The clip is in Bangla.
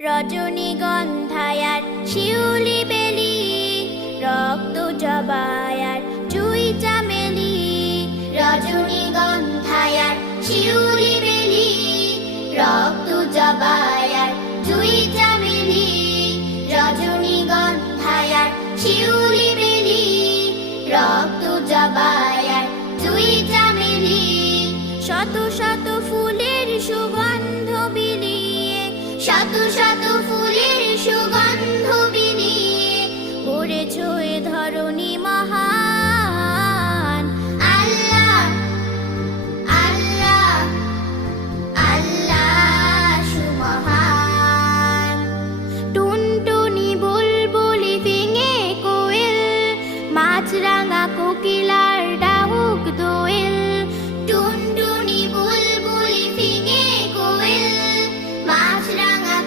রজনীগন্ধায়ার শিউলি বেলি, রক্ত জবায়ার জুই চামেলি। রজনীগন্ধায়ার শিউলি বেলি, রক্ত জবায়ার জুই চামেলি। রজনীগন্ধায়ার শিউলি বেলি, রক্ত জবায়ার জুই চামেলি। শত শত ফুলের সুগন্ধ বিলিয়ে, শত শত ফুলের সুগন্ধ বিলিয়ে, ভরেছ এ ধরণী